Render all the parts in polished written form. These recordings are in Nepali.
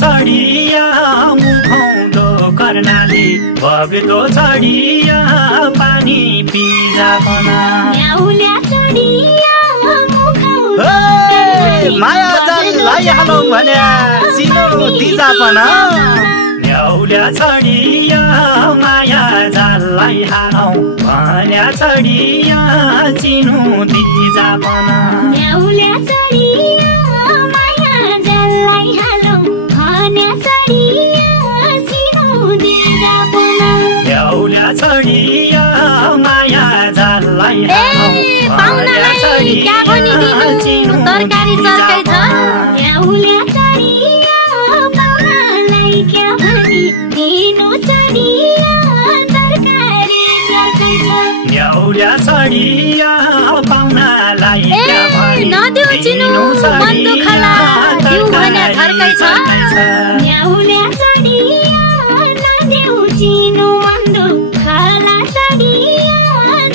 चढिया मुखौँदो कर्णाली भग्दो चढिया पानी पिजा पना न्याउल्या चढिया मुखौँदो माया जाललाई हालौँ भने चिनो दिजा पना न्याउल्या चढिया माया जाललाई हालौँ भने चढिया चिनो दिजा पना न्याउल्या चढिया माया जाललाई हालौँ भने चढिया चिनो दिजा पना न्याउल्या चढिया माया जाललाई हालौँ भने चढिया चिनो तरकारी चर्कै छ न्याउल्या चढिया पाउनालाई क्या भनी दिनु चढिया तरकारी चर्कै छ न्याउल्या चढिया पाउनालाई क्या भनी नदेऊ चिनु मन दुखला दिउ भने थर्कै छ न्याउल्या चढिया नदेऊ चिनु मन दुखला चढिया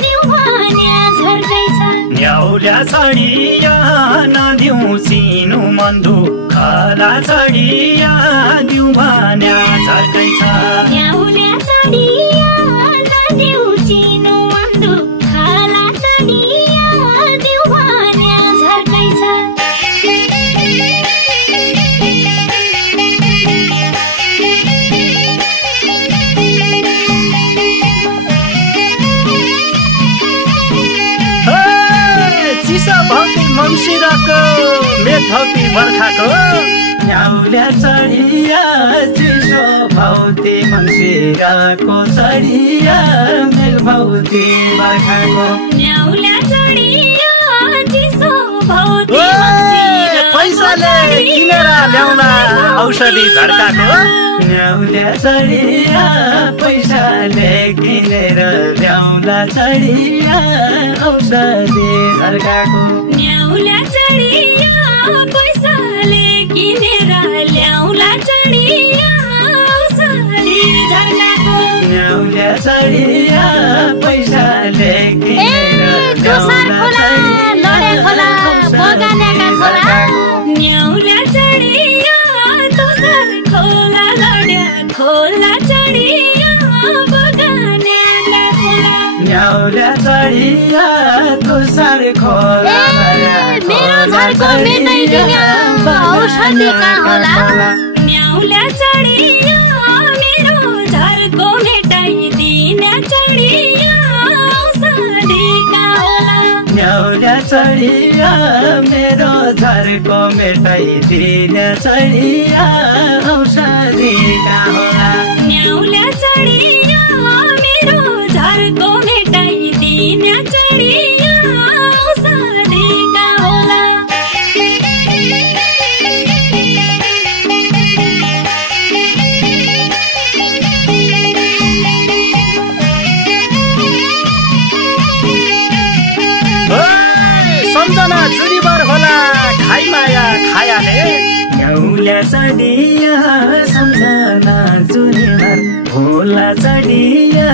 दिउ भने झर्कै छ न्याउल्या चढिया नदिउ चिनु मन दुखला चढिया दिउ भने झर्कै छ न्याउल्या चढिया नदेऊ चिनु मन दुखला चढिया दिउ भने झर्कै छ चिसो भौती मङ्सिरको मेघ भौती बर्खाको न्याउल्या चढिया चिसो भौती मङ्सिरको चढिया मेघ भौती बर्खाको न्याउल्या चढिया चिसो भौती पैसाले किनेर ल्याउला औषधि झर्काको न्याउल्या चढिया पैसाले किनेर ल्याउला चढिया औषधि झर्काको न्याउल्या चढिया पैसाले किनेर ल्याउला चढिया औषधि झर्काको न्याउल्या चढिया पैसाले किनेर ल्याउला न्याउल्या चढिया तुषार खोला लड्या खोला चढिया बगानका खोला न्याउल्या चढिया तुषार खोला मेरो झर्को मेटाइदिने औषधि कहाँ होला न्याउल्या चढिया मेरो झर्को मेटाइदिने चढिया औषधि कहाँ होला न्याउल्या चढिया मेरो झर्को मेटाइदिने चढिया औषधि कहाँ होला न्याउल्या चढिया मेरो झर्को मेटाइदिने चढिया औषधि कहाँ होला सम्झना चुरीबर होला खाइ माया खायाले न्याउल्या चढिया सम्झना चुरीबर होला चढिया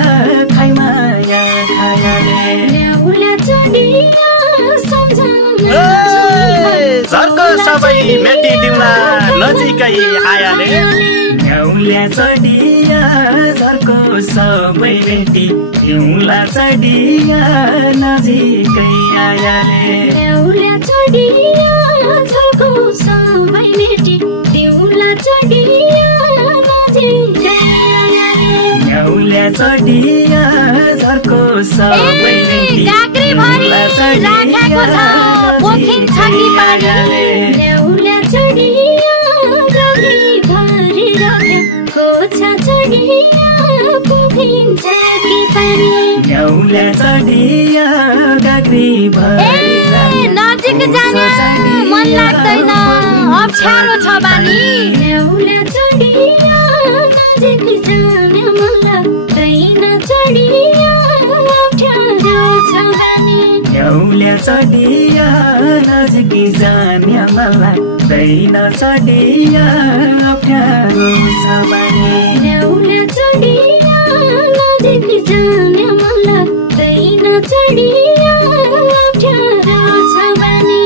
खाइ माया खायाले न्याउल्या चढिया सम्झना झर्को सबै मेटिदिउँला नजिकै आयाले न्याउल्या चढिया झर्को सबै मेटिदिउँला चढिया नजिकै आयाले न्याउल्या चढिया झर्को सबै मेटिदिउँला चढिया नजिकै आयाले न्याउल्या चढिया झर्को सबै मेटिदिउँला चढिया पोखिन्छ कि पानी न्याउल्या चढिया गाग्री भरि राखेको छ चढिया पोखिन्छ कि पानी न्याउल्या चढिया गाग्री भरि नजिक जाने मन लाग्दैन अप्ठ्यारो छ बानी न्याउल्या चढिया नजिक जाने मन लाग्दैन चढिया अप्ठ्यारो छ बानी न्याउल्या चढिया नजिक जाने मन लाग्दैन चढिया अप्ठ्यारो छ बानी न्याउल्या चढिया नजिक जाने मन लाग्दैन चढिया अप्ठ्यारो छ बानी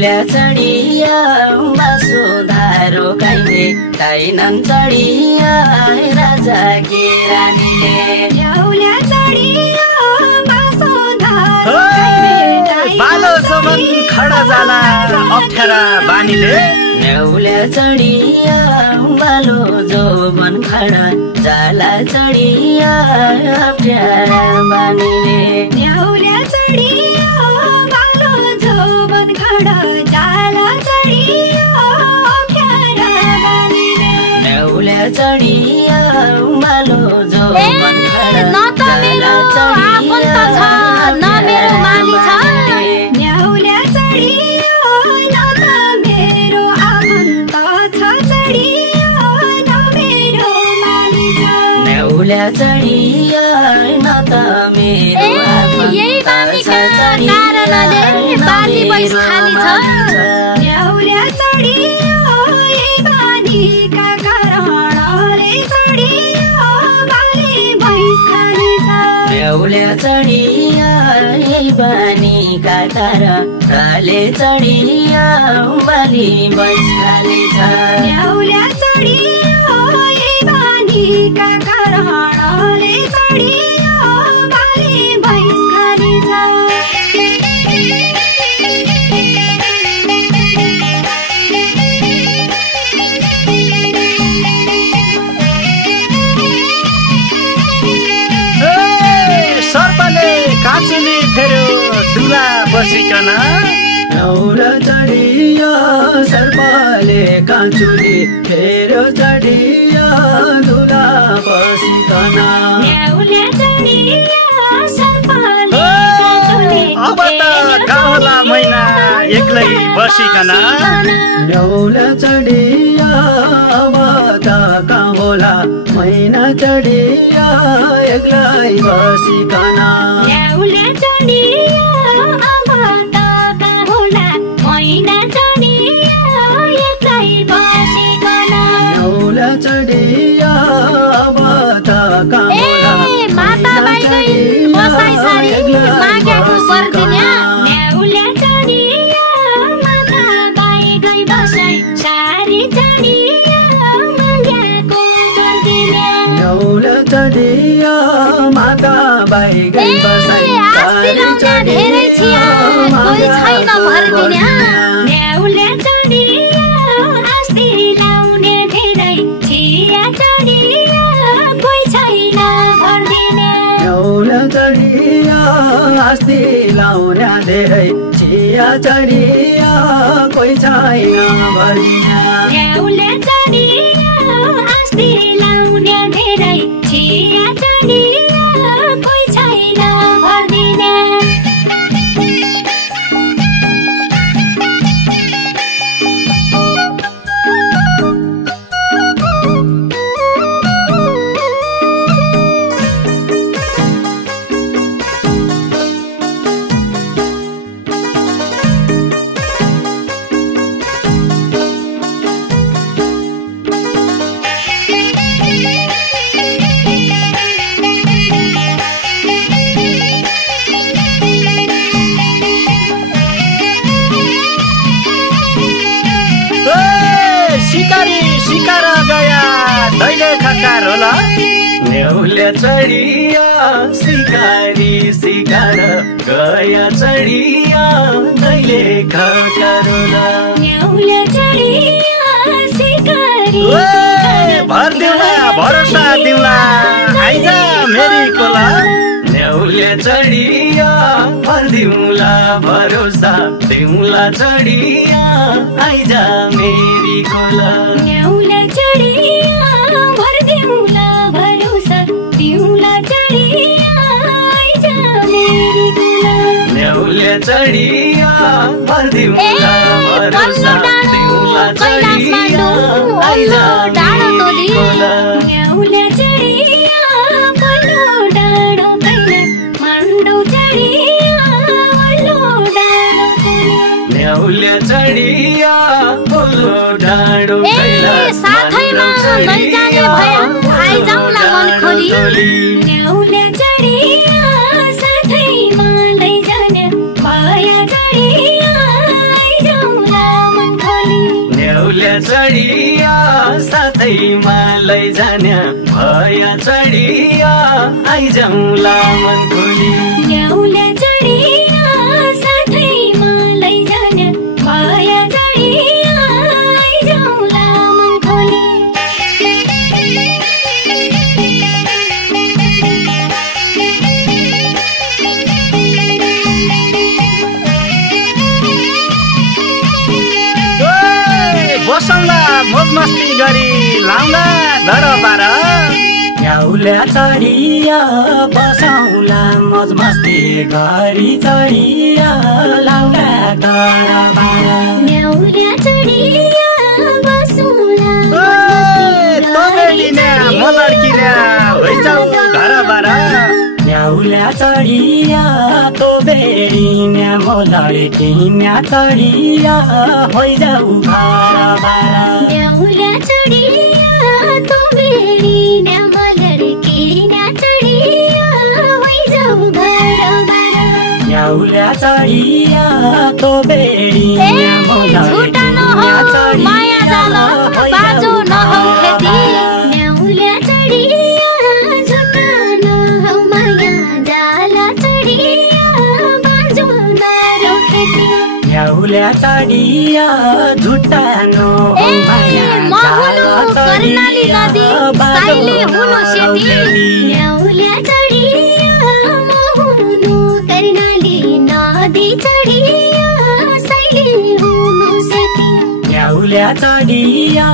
न्याउल्या चढिया सुधारो काइले ताइनन् चढिया राजा के रानीले न्याउल्या चढिया बालो समन खडा जाला अप्ठ्यारा बानीले न्याउल्या चढिया बालो जोबन खडा जाला चढिया अप्ठ्यारा बानीले न्याउल्या चढिया बालो जोबन खडा जाला चढिया अप्ठ्यारा बानीले न्याउल्या चढिया बालो जोबन खडा जाला चढिया न्याउल्या चढिया न त मेरो आफन्त छ चढिया न मेरो माली छ न्याउल्या चढिया न त मेरो आफन्त छ चढिया न्याउल्या चढिया यही बानीका कारणले चढिया बाली भैँस खाली छ न्याउल्या चढिया यही बानीका कारणले चढिया बाली भैँस खाली छ न्याउल्या चढिया यही बानीका कारणले चढिया बाली भैँस खाली छ सर्पले काँचुली फेर्यो दुला बसिकन न्याउल्या चढिया सर्पले काँचुली फेर्यो चढिया दुला बसिकन न्याउल्या चढिया सर्पले अब त कहाँ होला मैना एक्लै बसिकन न्याउल्या चढिया अब त कहाँ होला मैना चढिया एक्लै बसिकन न्याउल्या चढिया अब त कहाँ होला मैना चढिया एक्लै बसिकन न्याउल्या चढिया अब त कहाँ होला न्याउल्या चढिया माता बाई गई बसाइ सारी चढिया माग्याको गर्दिन न्याउल्या चढिया माता बाई गई बसाइ न्याउल्या चढिया आस्ति लाउने धेरै छिया चढिया कोही छैन भर्दिन न्याउल्या चढिया आस्ति लाउने धेरै छिया चढिया कोही छैन भर्दिन न्याउल्या चढिया आस्ति लाउने धेरै छिया चढिया कोही छैन भर्दिन सिकार गया दैले खकार होला न्याउल्या चढिया सिकारी सिकार गया चढिया दैले खकार होला न्याउल्या चढिया सिकारी भर दिउला भरोसा दिउला आइज मेरी कोला न्याउल्या चढिया भर दिउला भरोसा दिउला चढिया आइज मेरी कोला न्याउल्या चढिया भर दिउला भरोसा दिउला चढिया आइज मेरी कोला न्याउल्या चढिया भर दिउला भरोसा दिउला चढिया आइज मेरी कोला न्याउल्या चढिया पल्लो डाँडो कैलाश माण्डो चढिया वल्लो डाँडो कैलाश न्याउल्या चढिया पल्लो डाँडो कैलाश साथैमा लैजाने भया आइजाउला मन खोली न्याउल्या चढिया साथैमा लैजाने भया चढिया आइजाउ चढिया साथैमा लैजाने भया चढिया आइजाउँला मन खोली न्याउला चढिया साथैमा लैजाने भया चढिया आइजाउँला मन खोली बसौँला मोज मस्ती गरी लाउँला दरबार न्याउल्या चढिया बसौँला मोज मस्ती गरी चढिया लाउँला दरबार न्याउला चढिया बसौँला म लड्किने भइजाऊ घरबार न्याउल्या चढिया तो बेडिन्या म लड्किन्या चढिया भइजाऊ घरबार न्याउला चढिया तो बेडिन्या म लड्किन्या चढिया भइजाऊ घरबार न्याउल्या चढिया तो बेडिन्या म लड्किन्या माया जाल बाजो नहौ खेती न्याउला चढिया झुटा नहौ माया जाल चढिया बाजो नहौ खेती न्याउल्या चढिया झुटा नहौ माया जाल कर्णाली नदी साइले हुनु सेती न्याउला चढिया महुनु कर्णाली नदी चढिया साइले हुनु सेती न्याउल्या चढिया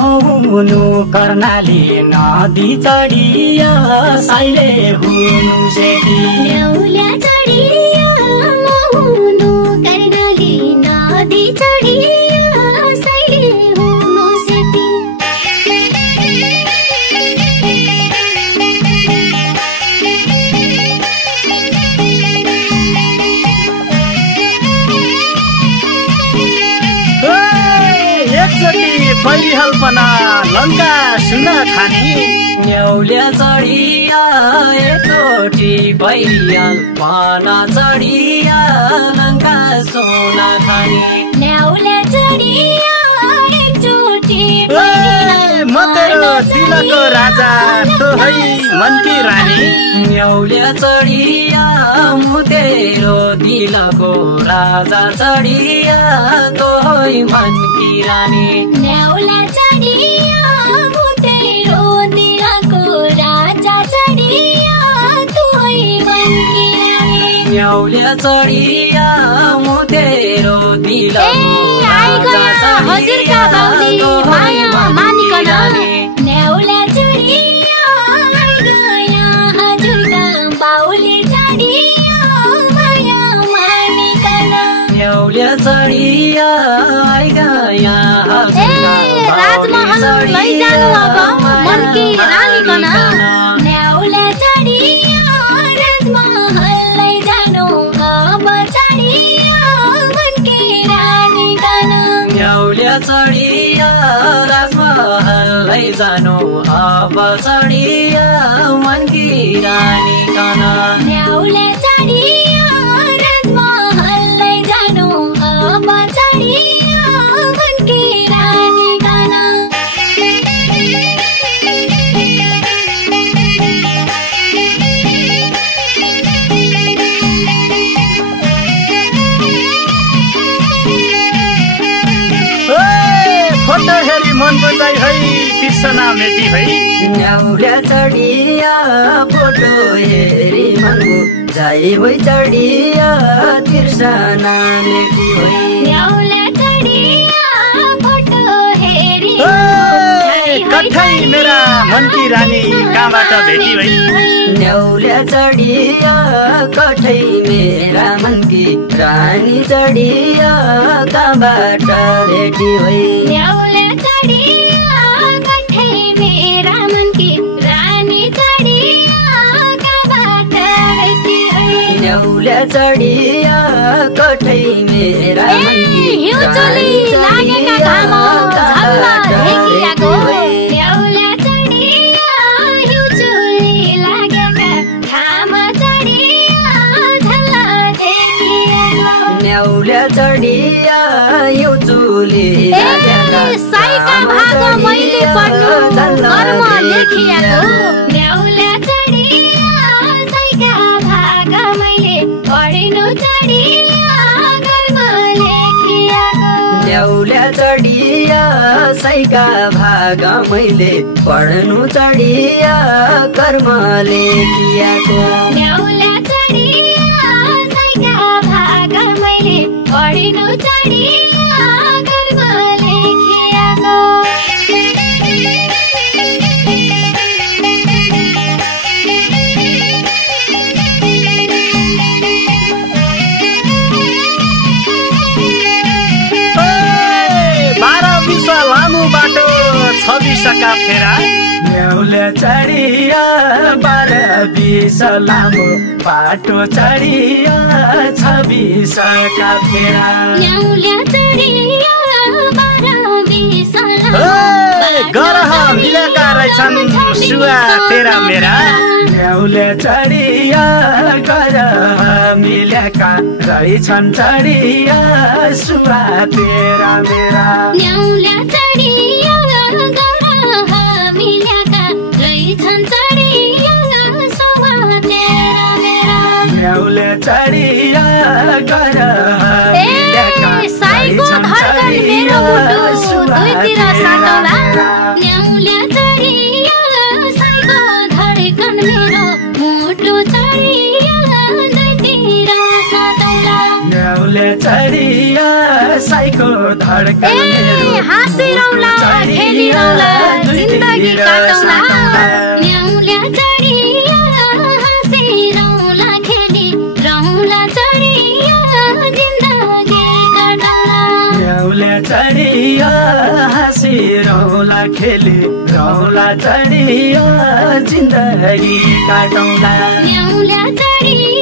महुनु कर्णाली नदी चढिया साइले हुनु सेती न्याउला चढिया महुनु कर्णाली नदी चढिया साइले हुनु सेती एकचोटि परिहल्पना लङ्का सुन खानी न्याउल्या चढिया एकचोटि परिहल्पना चढिया लङ्का सुन खानी न्याउला चढिया एकचोटि म तेरो दिलको राजा तो है मनकी रानी न्याउल्या चढिया म तेरो दिलको राजा चढिया तो है मनकी रानी न्याउला चढिया म तेरो दिलको राजा चढिया तु है मनकी रानी न्याउल्या चढिया म तेरो दिलको राजा हजुरका भाउजी माया मानिकन न्याउला चढिया आइगया हजुरका बाउले चढिया माया मानिकन न्याउल्या चढिया आइगया राजमहल लैजानु अब मनकी रानीकन न्याउला चढिया राजमहल लैजानु अब चढिया मनकी रानीकन न्याउल्या चढिया राजमहल लैजानु अब चढिया मनकी रानीकन न्याउला चढिया राजमहल लैजानु अब चढिया मनकी रानीकन फोटो हेरी मन बजाइ है तिर्सना मेटी है न्याउल्या चढिया फोटो हेरी मन बजाइ होइ चढिया तिर्सना मेटी होइ न्याउला चढिया फोटो हेरी कठै मेरा मनकी रानी कहाँबाट भेटी है न्याउल्या चढिया कठै मेरा मनकी रानी चढिया कहाँबाट भेटी होइ न्याउला चढिया कठै मेरा मनकी रानी चढिया कहाँबाट भेटी होइ न्याउल्या चढिया कठै मेरा मनकी हिउँचोली लागेका घाम झल्ल ढेकियाको न्याउला चढिया हिउँचोली लागेका घाम चढिया झल्ल ढेकियाको न्याउल्या चढिया हिउँचोली लागेका लेखियाको न्याउला चढिया साइका भाग मैले पढ्नु चढिया कर्म लेखियाको न्याउला चढिया साइका भाग मैले पढ्नु चढिया कर्म लेखियाको न्याउला चढिया साइका भाग मैले पढ्नु चढिया कर्म लेखियाको लामो बाटो 26 फेरा न्याउला चढिया 12-20 लामो बाटो चढिया 26 फेरा न्याउला चढिया 12-20 गरह मिलेका रहेछन् सुवा तेरा मेरा न्याउला चढिया गरह मिलेका रहेछन् चढिया सुवा तेरा मेरा न्याउला चढिया गरह मिलेका रहेछन् चढिया सुवा तेरा मेरा न्याउले चढिया गरह मिलेका साइको धडकन मेरो मुटु दुईतिर साटौला न्याउले चढिया साइको धडकन मेरो मुटु चढिया दुईतिर साटौला न्याउले चढिया साइको धडकन मेरो हाँसिरौला खेलिरौला जिन्दगी काटौला न्याउले चढिया हाँसिरौला खेलिरौला चढिया जिन्दगी काटौला न्याउले चढिया हाँसिरौला खेलिरौला चढिया जिन्दगी काटौला न्याउले चढिया